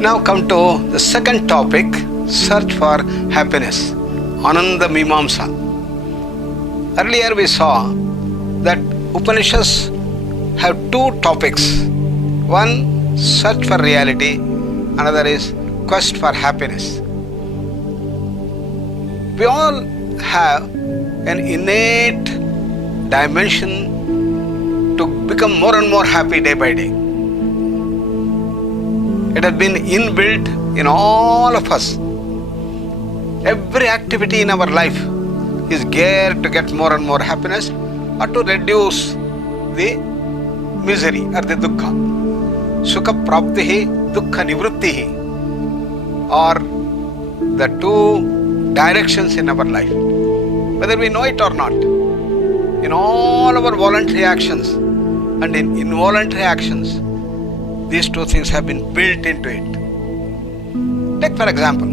Now come to the second topic, search for happiness. Ananda Mimamsa. Earlier we saw that Upanishads have two topics. One, search for reality. Another is quest for happiness. We all have an innate dimension to become more and more happy day by day. It has been inbuilt in all of us. Every activity in our life is geared to get more and more happiness or to reduce the misery or the dukkha. Sukha praptihi, dukkha nivrittihi are the two directions in our life. Whether we know it or not, in all our voluntary actions and in involuntary actions, these two things have been built into it. Take for example,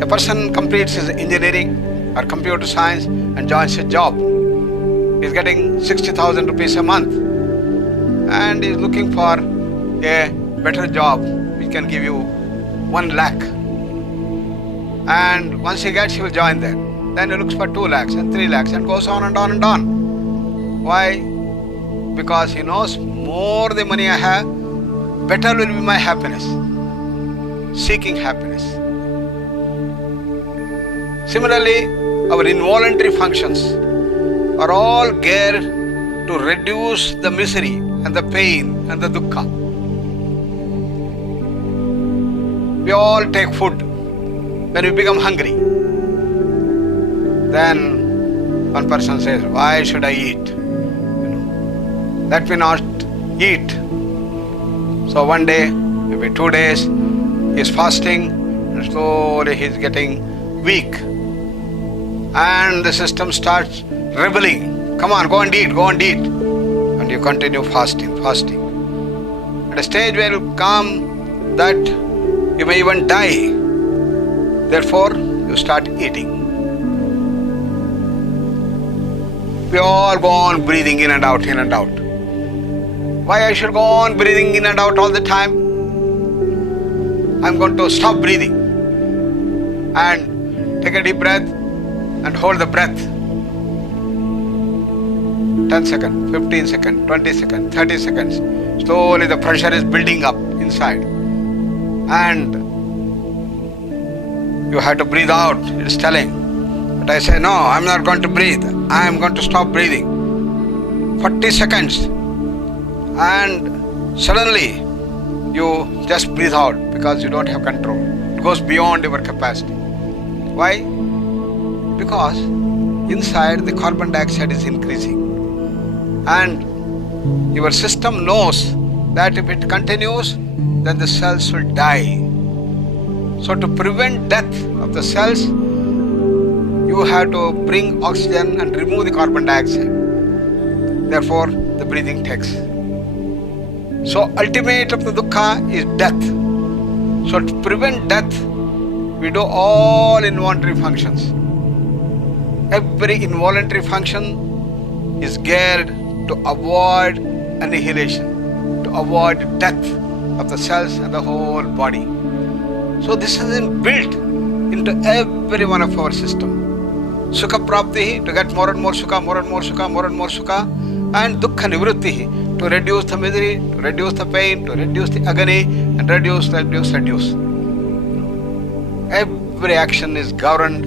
a person completes his engineering or computer science and joins a job. He is getting 60,000 rupees a month and is looking for a better job which can give you 1 lakh. And once he gets, he will join there. Then he looks for 2 lakhs and 3 lakhs and goes on and on and on. Why? Because he knows more the money I have, better will be my happiness. Seeking happiness. Similarly, our involuntary functions are all geared to reduce the misery and the pain and the dukkha. We all take food when we become hungry. Then one person says, why should I eat? Let me not eat. So one day, maybe 2 days, he is fasting and slowly he is getting weak. And the system starts rebelling. Come on, go and eat, go and eat. And you continue fasting. At a stage where you come that you may even die. Therefore, you start eating. We all go on breathing in and out, in and out. Why I should go on breathing in and out all the time? I'm going to stop breathing and take a deep breath and hold the breath. 10 seconds, 15 seconds, 20 seconds, 30 seconds. Slowly the pressure is building up inside. And you have to breathe out, it's telling. But I say, no, I'm not going to breathe. I am going to stop breathing. 40 seconds. And suddenly you just breathe out because you don't have control. It goes beyond your capacity. Why? Because inside the carbon dioxide is increasing. And your system knows that if it continues, then the cells will die. So to prevent death of the cells, you have to bring oxygen and remove the carbon dioxide. Therefore, the breathing takes. So ultimate of the dukkha is death. So to prevent death, we do all involuntary functions. Every involuntary function is geared to avoid annihilation, to avoid death of the cells and the whole body. So this has been built into every one of our system. Sukha praptihi, to get more and more sukha, more and more sukha, more and more sukha. And dukkha nivrittihi, to reduce the misery, to reduce the pain, to reduce the agony, and reduce. Every action is governed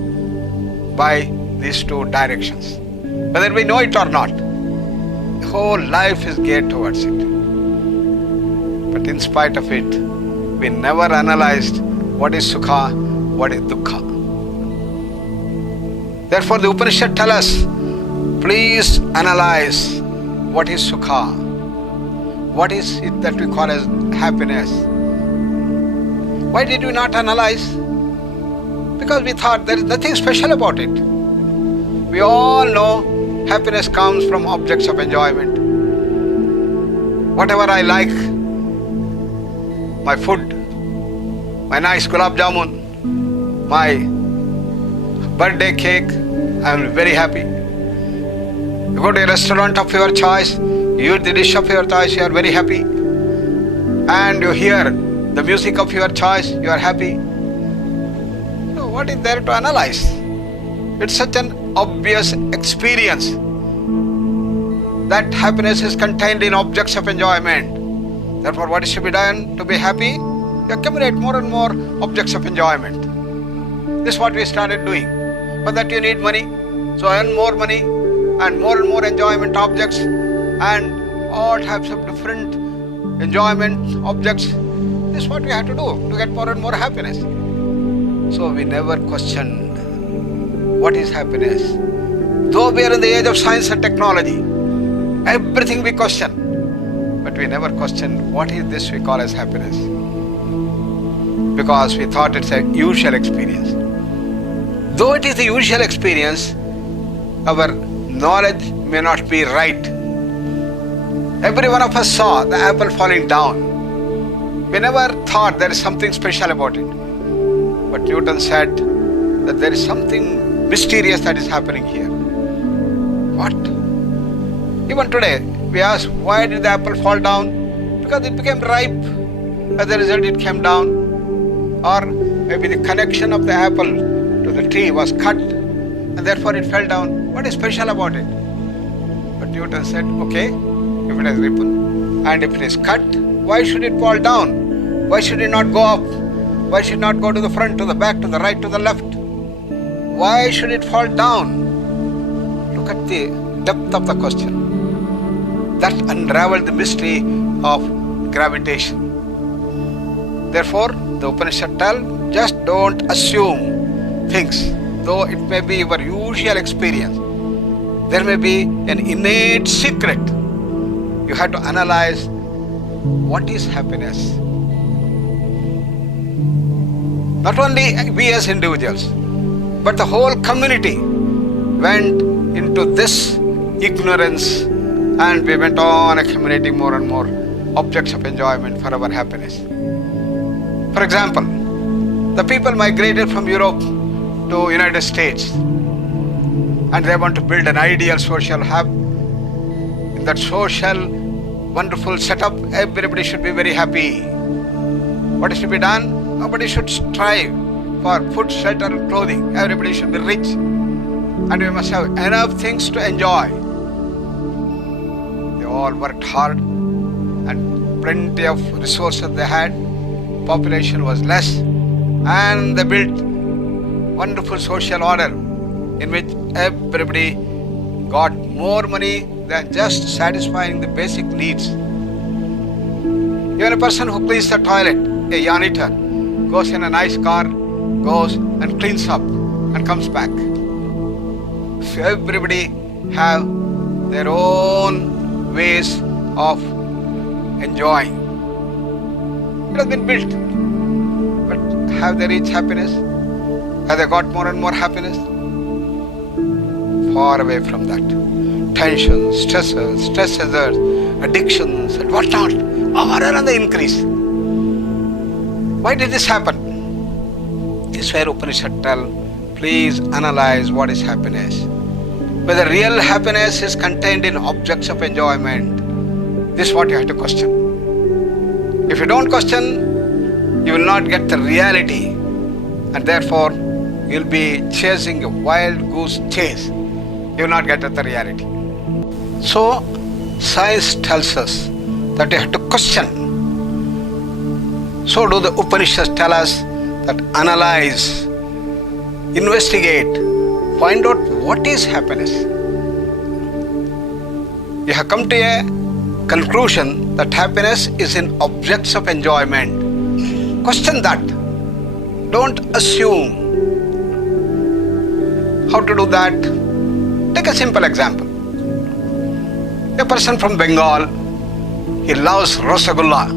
by these two directions. Whether we know it or not, the whole life is geared towards it. But in spite of it, we never analyzed what is sukha, what is dukkha. Therefore, the Upanishad tell us, please analyze what is sukha, what is it that we call as happiness. Why did we not analyze? Because we thought there is nothing special about it. We all know happiness comes from objects of enjoyment. Whatever I like, my food, my nice gulab jamun, my birthday cake, I am very happy. You go to a restaurant of your choice, you eat the dish of your choice, you are very happy. And you hear the music of your choice, you are happy. So what is there to analyze? It's such an obvious experience that happiness is contained in objects of enjoyment. Therefore, what is to be done to be happy? You accumulate more and more objects of enjoyment. This is what we started doing. For that you need money. So earn more money and more enjoyment objects and all types of different enjoyment objects. This is what we have to do to get more and more happiness. So we never questioned what is happiness. Though we are in the age of science and technology, everything we question, but we never question what is this we call as happiness. Because we thought it's a usual experience. Though it is the usual experience, our knowledge may not be right. Every one of us saw the apple falling down. We never thought there is something special about it. But Newton said that there is something mysterious that is happening here. What? Even today, we ask, why did the apple fall down? Because it became ripe. As a result, it came down. Or maybe the connection of the apple to the tree was cut and therefore it fell down. What is special about it? But Newton said, okay, if it is ripen and if it is cut, why should it fall down? Why should it not go up? Why should it not go to the front, to the back, to the right, to the left? Why should it fall down? Look at the depth of the question. That unraveled the mystery of gravitation. Therefore, the Upanishad tell, just don't assume things, though it may be your usual experience. There may be an innate secret. You have to analyze what is happiness. Not only we as individuals, but the whole community went into this ignorance and we went on accumulating more and more objects of enjoyment for our happiness. For example, the people migrated from Europe to United States and they want to build an ideal social hub. In that social, wonderful setup, everybody should be very happy. What is to be done? Nobody should strive for food, shelter and clothing. Everybody should be rich and we must have enough things to enjoy. They all worked hard and plenty of resources they had. Population was less and they built wonderful social order in which everybody got more money than just satisfying the basic needs. Even a person who cleans the toilet, a janitor, goes in a nice car, goes and cleans up and comes back. So everybody have their own ways of enjoying. It has been built. But have they reached happiness? Have they got more and more happiness? Far away from that. Tensions, stresses, stress hazards, addictions and whatnot are on the increase. Why did this happen? This is where Upanishad tell, please analyze what is happiness. Whether real happiness is contained in objects of enjoyment. This is what you have to question. If you don't question, you will not get the reality and therefore you will be chasing a wild goose chase. You will not get at the reality. So, science tells us that you have to question. So do the Upanishads tell us that analyze, investigate, find out what is happiness. You have come to a conclusion that happiness is in objects of enjoyment. Question that. Don't assume. How to do that? Take a simple example. A person from Bengal, he loves Rasagulla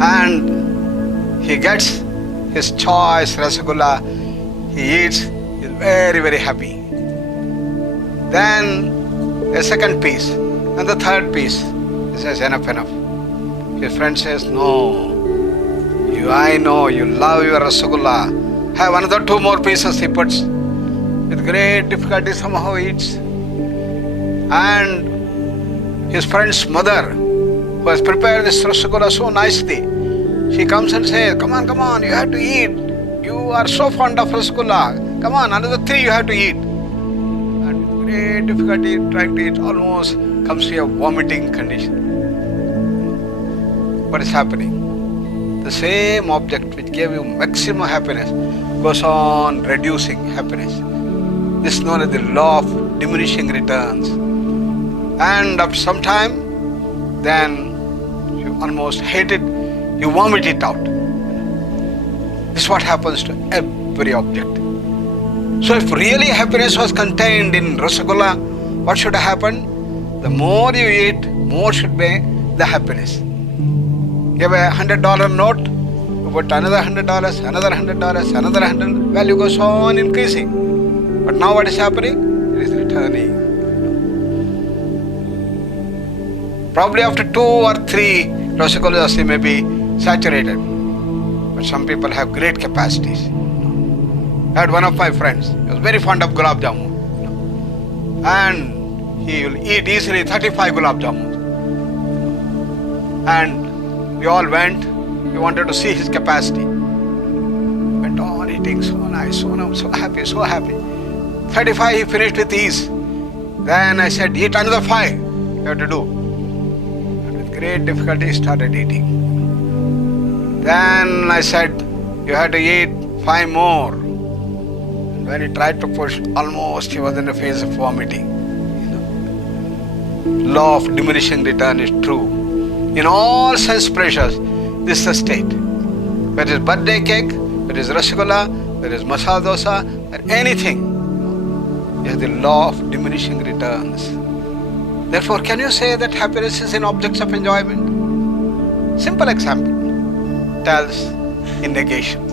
and he gets his choice Rasagulla, he eats, he is very, very happy. Then a second piece and the third piece, he says enough. His friend says, no, I know you love your Rasagulla. Have another 2 more pieces he puts. With great difficulty somehow he eats. And his friend's mother, who has prepared this Rasagulla so nicely, She comes and says, come on, you have to eat. You are so fond of rasgulla. Come on, another 3 you have to eat. And with great difficulty trying to eat, almost comes to a vomiting condition. What is happening? The same object which gave you maximum happiness goes on reducing happiness. This is known as the law of diminishing returns. And after some time, then you almost hate it, you vomit it out. This is what happens to every object. So if really happiness was contained in rasgulla, what should have happened? The more you eat, more should be the happiness. You have a $100 note, you put another $100, another $100, another $100, value goes on increasing. But now what is happening? It is returning. Probably after 2 or 3 rasgullas they may be saturated. But some people have great capacities. I had one of my friends, he was very fond of gulab jamun. And he will eat easily 35 gulab jamun. And we all went, we wanted to see his capacity. Went on eating, so nice, so happy, so happy. 35 he finished with ease. Then I said, eat another 5, you have to do. And with great difficulty he started eating. Then I said, you have to eat 5 more. And when he tried to push, almost he was in the phase of vomiting. Law of diminishing return is true. In all sense pleasures, this is the state. Whether it is birthday cake, whether it is rasgulla, whether it is masala dosa, or anything, it is the law of diminishing returns. Therefore, can you say that happiness is in objects of enjoyment? Simple example tells in negation.